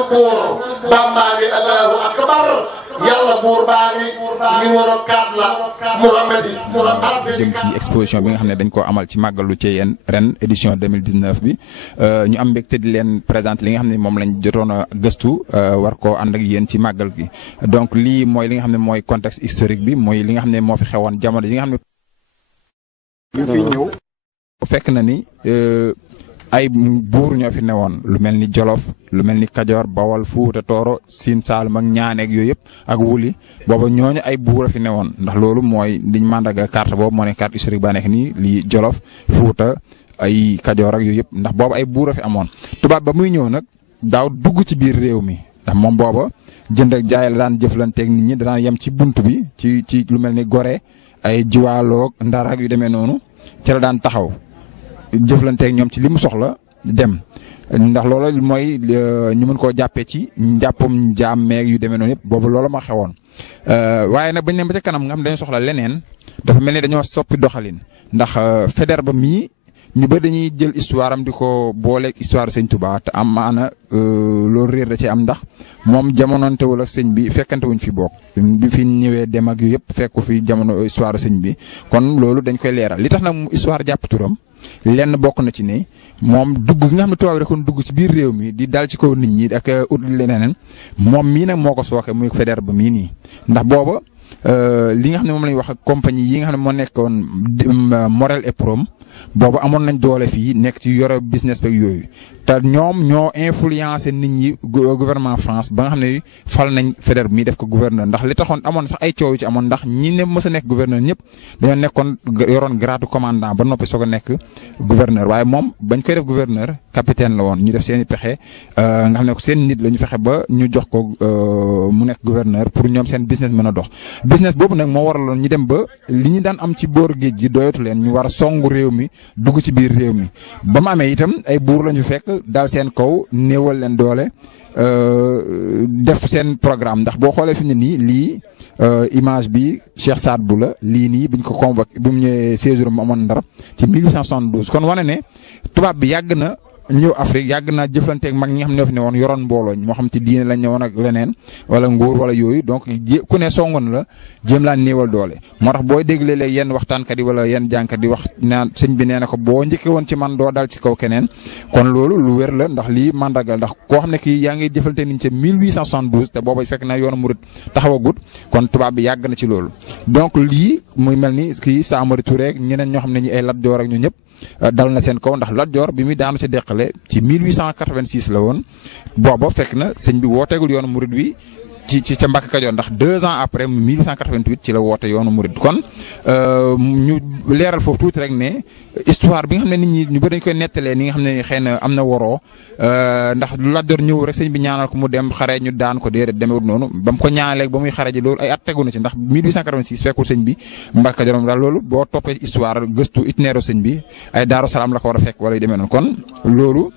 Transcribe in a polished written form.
du buur Bamba ni Allahu akbar yàlla buur baa ngi numéro 4 la Mouhamed jëm ci exposition bi nga xam ne dañ koo amal ci màggalu Thiéyène ren édition 2019 bi ñu am mbégte di leen présenter li nga xam ne moom lañ jotoon a gëstu war koo ànd ak yéen ci màggal gi donc lii mooy li nga xam ne mooy contexte historique bi mooy li nga xam ne moo fi xewoon jamono yi nga xam ne ñu fi ñëw fekk na ni ay buur ñoo fi newoon lu mel ni Jolof lu mel ni Kajoor Bawol Fuuta Tooro Siin Saalum ak ñaaneeg yooyu yëpp ak wuli booba ñooñu ay buur a fi newoon ndax loolu mooy liñ màndarga carte boobu moo ne carte historique ba nekk nii lii Jolof Fuuta ay Kajoor ak yooyu yëpp ndax booba ay buur a fi amoon tubaab ba muy ñëw nag daaw dugg ci biir réew mi ndax moom booba jënd ak jaay la daan jëflanteeg nit ñi daan yem ci bunt bi ci lu mel ni Gorée ay Jiwaaloog Ndar ak yu demee noonu ci la daan taxaw jëflanteeg ñoom ci li mu soxla dem ndax loolu mooy ñu mën koo jàppee ci njàppum jaam meeg yu demee noonu yëpp boobu loolu ma xewoon waaye nag bañ ne ba ca kanam nga xam dañoo soxla leneen dafa mel ni dañoo soppi doxalin ndax Faidherbe ba mii ñu bëri dañuy jël histoire am di ko booleeg histoire sëñ Touba te am maana loolu réer da ci am ndax moom jamonoontewul ak sëñ bi fekkante wuñ fi bokk bi fi ñëwee dem ak yu yëpp fekku fi jamono histoire sëñ bi kon loolu dañ koy leeral li tax nag histoire jàpp turam lenn bokk na ci ne moom dugg gi nga xam ne tubaab bi da kon dugg ci biir réew mi di dal ci kaw nit ñi ak ut leneen moom mii nag moo ko sooke muy Faidherbe ba mii nii ndax booba li nga xam ne moom la ñuy wax compagnie yi nga xam ne moo nekkoon Morel et Prom boobu amoon nañ doole fii nekk ci yore business beeg yooyu te ñoom ñoo influencé nit ñi gouvernement France ba nga xam ne fal nañ Faidherbe mi def ko gouverneur ndax li taxoon amoon sax ay coow yu ci amoon ndax ñi ne mës a nekk gouverneur ñëpp dañoo nekkoon yoroon grade commandant ba noppi soog a nekk gouverneur waaye moom bañ koy def gouverneur capitaine la woon ñu def seen i pexe nga xam ne seen nit la ñu fexe ba ñu jox ko mu nekk gouverneur pour ñoom seen business mën a dox business boobu nag moo waraloon ñu dem ba li ñu daan am ci boor géej gi doyatu leen ñu war a songu réew mi dugg ci biir réew mi ba mu amee itam ay buur la ñu fekk daal seen kaw néewal leen doole def seen programme ndax boo xoolee fi mu ne nii lii image bi Cheikh Saad Bou la lii nii buñ ko convoqué bu mu ñëwee séjour mu amoon Ndar ci 1872 kon wane ne tubaab bi yàgg na ñëw Afrique yàgg naa jëflanteeg mag ñi nga xam ne ñoo fi ne woon yoroon mbooloo moo xam ci diine lañ ne woon ak leneen wala nguur wala yooyu donc ku ne songoon la jéem laa néewal doole moo tax booy déglee léegi yenn waxtaankat yi wala yenn jànkat yi wax naan sëñ bi nee na ko boo njëkkee woon ci man doo dal ci kaw keneen kon loolu lu wér la ndax lii mandagal ndax koo xam ne kii yaa ngi jëflante niñ ca 1872 te booba fekk na yoonu murit taxawagut kon tubaab bi yàgg na ci loolu donc lii muy mel ni kii Samori Touré ak ñeneen ñoo xam ne ñi ay Lat Joor ak ñu ñëpp dal na seen kaw ndax Lat Joor bi muy daanu ci deqale ci 1886 la woon booba fekk na sëñ bi wooteegul yoonu murid wi ci ca Mbàkke Kajoor ndax 2 ans après 1888 ci la woote yoonu murid kon ñu leeral foofu tuuti rek ne histoire bi nga xam ne nit ñi ñu bëri dañ koy nettalee ni nga xam ne xëy na am na waroo ndax Lat Joor ñëw rek sëñ bi ñaanal ko mu dem xare ñu daan ko déedéet demewut noonu ba mu ko ñaanalee ba muy xare ji loolu ay at tegu na ci ndax 1886 fekkul sëñ bi Mbàkke Kajoor daal loolu boo toppee histoire gëstu itinéraire sëñ bi ay Daaru Salaam la ko war a fekk wala yu demee noonu kon loolu